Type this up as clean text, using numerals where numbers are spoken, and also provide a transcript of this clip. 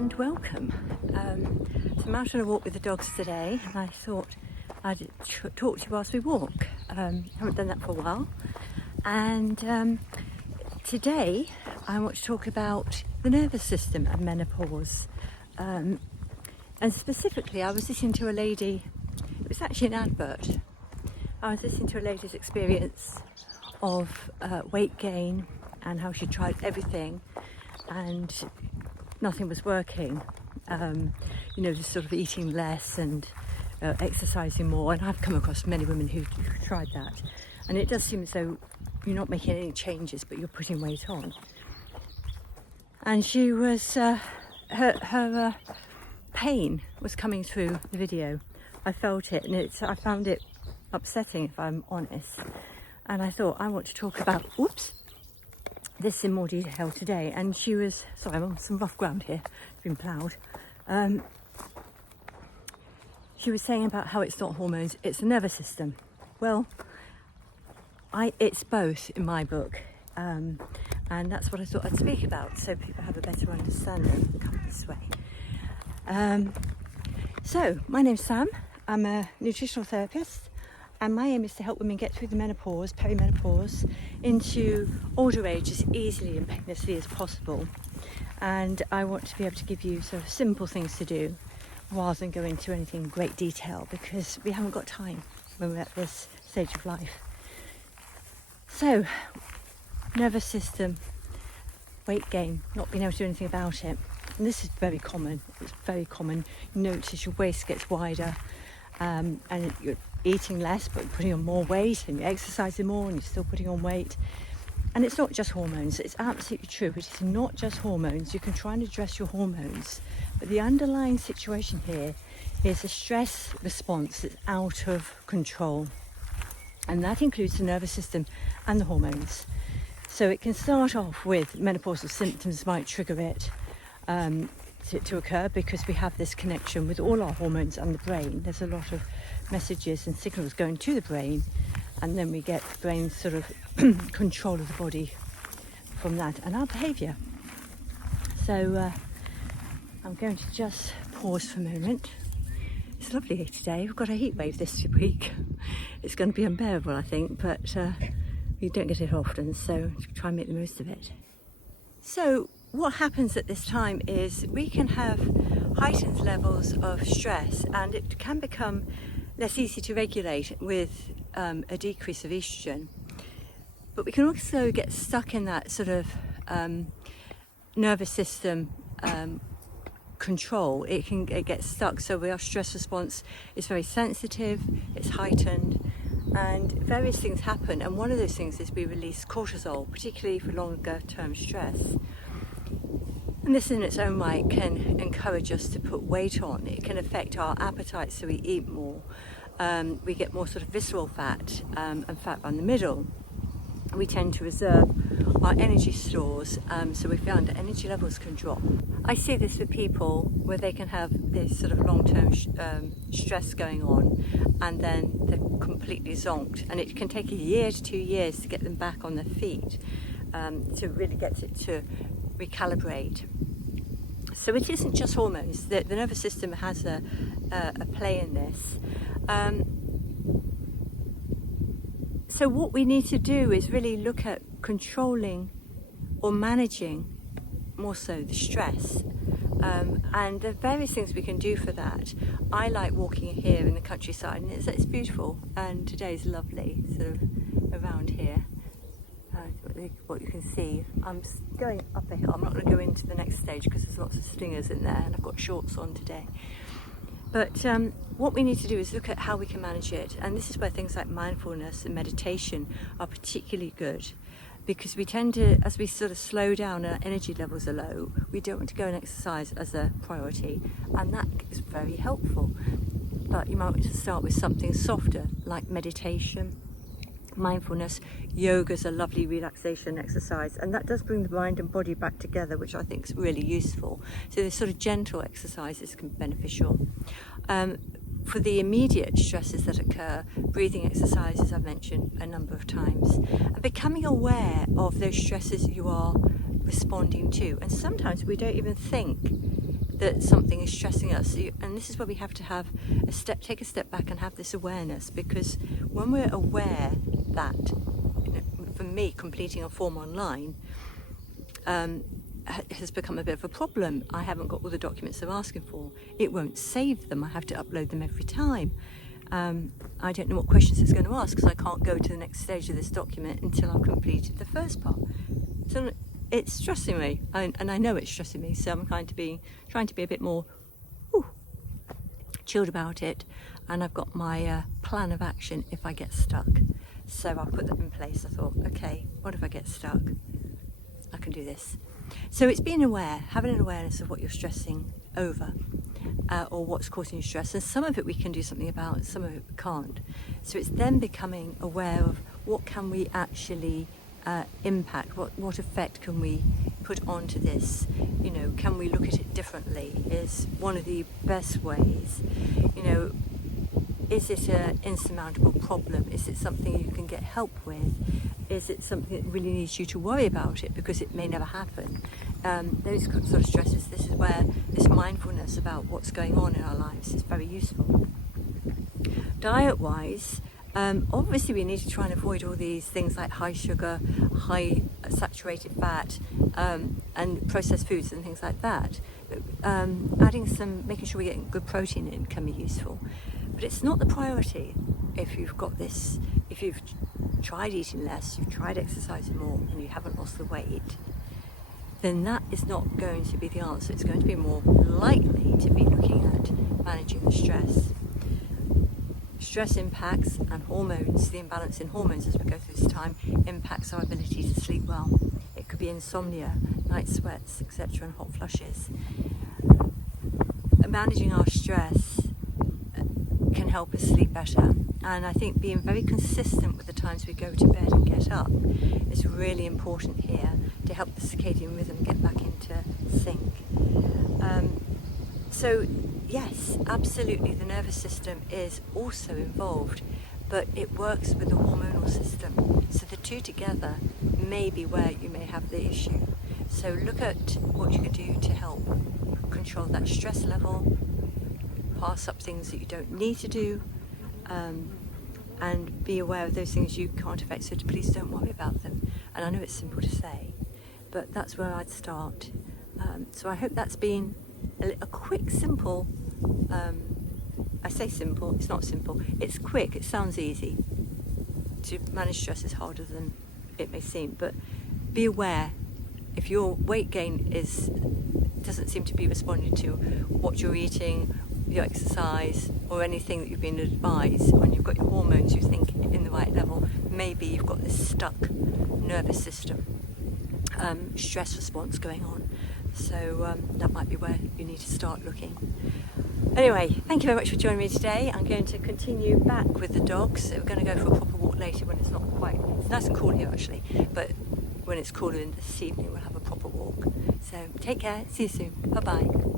and welcome. So I'm out on a walk with the dogs today, and I thought I'd talk to you whilst we walk. Haven't done that for a while, and today I want to talk about the nervous system and menopause. And specifically, I was listening to a lady. It was actually an advert. I was listening to a lady's experience of weight gain and how she tried everything and nothing was working. Just sort of eating less and exercising more. And I've come across many women who tried that. And it does seem as though you're not making any changes, but you're putting weight on. And she was, her pain was coming through the video. I felt it, and I found it upsetting, if I'm honest. And I thought, I want to talk about, this in more detail today. And she was, sorry, I'm on some rough ground here, it's been ploughed. She was saying about how it's not hormones, it's the nervous system. Well, it's both in my book, and that's what I thought I'd speak about, so people have a better understanding. Come this way. So, my name's Sam, I'm a nutritional therapist, and my aim is to help women get through the menopause, perimenopause, into older age as easily and painlessly as possible. And I want to be able to give you sort of simple things to do rather than go into anything in great detail, because we haven't got time when we're at this stage of life. So, nervous system, weight gain, not being able to do anything about it. And this is very common. It's very common. You notice your waist gets wider, and you're eating less but putting on more weight, and you're exercising more and you're still putting on weight. And it's not just hormones. It's absolutely true. It is not just hormones. You can try and address your hormones, but the underlying situation here is a stress response that's out of control, and that includes the nervous system and the hormones. So it can start off with menopausal symptoms might trigger it to occur, because we have this connection with all our hormones and the brain. There's a lot of messages and signals going to the brain, and then we get the brain sort of control of the body from that and our behaviour. So I'm going to just pause for a moment. It's lovely here today. We've got a heat wave this week. It's going to be unbearable, I think, but you don't get it often, so try and make the most of it. So what happens at this time is we can have heightened levels of stress, and it can become less easy to regulate with a decrease of estrogen. But we can also get stuck in that sort of nervous system control. It gets stuck, so our stress response is very sensitive, it's heightened, and various things happen. And one of those things is we release cortisol, particularly for longer term stress. And this in its own right can encourage us to put weight on. It can affect our appetite, so we eat more. We get more sort of visceral fat and fat around the middle. We tend to reserve our energy stores, so we found that energy levels can drop. I see this with people where they can have this sort of long-term stress going on, and then they're completely zonked, and it can take a year to 2 years to get them back on their feet, to really get it to recalibrate. So it isn't just hormones. The nervous system has a play in this. So what we need to do is really look at controlling or managing more so the stress. And there are various things we can do for that. I like walking here in the countryside, and it's beautiful, and today's lovely sort of around here. What you can see, I'm going up a hill. I'm not going to go into the next stage because there's lots of slingers in there, and I've got shorts on today. But what we need to do is look at how we can manage it, and this is where things like mindfulness and meditation are particularly good, because we tend to, as we sort of slow down and our energy levels are low, we don't want to go and exercise as a priority, and that is very helpful. But you might want to start with something softer, like meditation, mindfulness. Yoga's a lovely relaxation exercise, and that does bring the mind and body back together, which I think is really useful. So the sort of gentle exercises can be beneficial. For the immediate stresses that occur, breathing exercises I've mentioned a number of times, and becoming aware of those stresses you are responding to. And sometimes we don't even think that something is stressing us. And this is where we have to have take a step back and have this awareness, because when we're aware that, for me, completing a form online has become a bit of a problem. I haven't got all the documents I'm asking for. It won't save them. I have to upload them every time. I don't know what questions it's going to ask, because I can't go to the next stage of this document until I've completed the first part. So it's stressing me, and I know it's stressing me, so I'm trying to be a bit more chilled about it, and I've got my plan of action if I get stuck. So I put that in place. I thought, okay, what if I get stuck? I can do this. So it's being aware, having an awareness of what you're stressing over, or what's causing you stress. And some of it we can do something about, and some of it we can't. So it's then becoming aware of what can we actually impact, what effect can we put onto this. Can we look at it differently is one of the best ways. Is it an insurmountable problem? Is it something you can get help with? Is it something that really needs you to worry about it because it may never happen? Those sort of stresses, this is where this mindfulness about what's going on in our lives is very useful. Diet-wise, obviously we need to try and avoid all these things like high sugar, high saturated fat, and processed foods and things like that. Making sure we're getting good protein in can be useful. But it's not the priority. If you've tried eating less, you've tried exercising more, and you haven't lost the weight, then that is not going to be the answer. It's going to be more likely to be looking at managing the stress. Stress impacts and hormones, the imbalance in hormones as we go through this time, impacts our ability to sleep well. It could be insomnia, night sweats, etc., and hot flushes. Managing our stress can help us sleep better. And I think being very consistent with the times we go to bed and get up is really important here to help the circadian rhythm get back into sync. So yes, absolutely, the nervous system is also involved, but it works with the hormonal system. So the two together may be where you may have the issue. So look at what you can do to help control that stress level, pass up things that you don't need to do, and be aware of those things you can't affect, so please don't worry about them. And I know it's simple to say, but that's where I'd start. So I hope that's been a quick, simple, I say simple, it's not simple, it's quick, it sounds easy. To manage stress is harder than it may seem, but be aware if your weight gain doesn't seem to be responding to what you're eating, your exercise, or anything that you've been advised. When you've got your hormones, you think, in the right level, maybe you've got this stuck nervous system stress response going on. So that might be where you need to start looking. Anyway, thank you very much for joining me today. I'm going to continue back with the dogs. We're going to go for a proper walk later when it's not quite, it's nice and cool here actually, but when it's cooler in this evening we'll have a proper walk. So take care, see you soon, bye bye.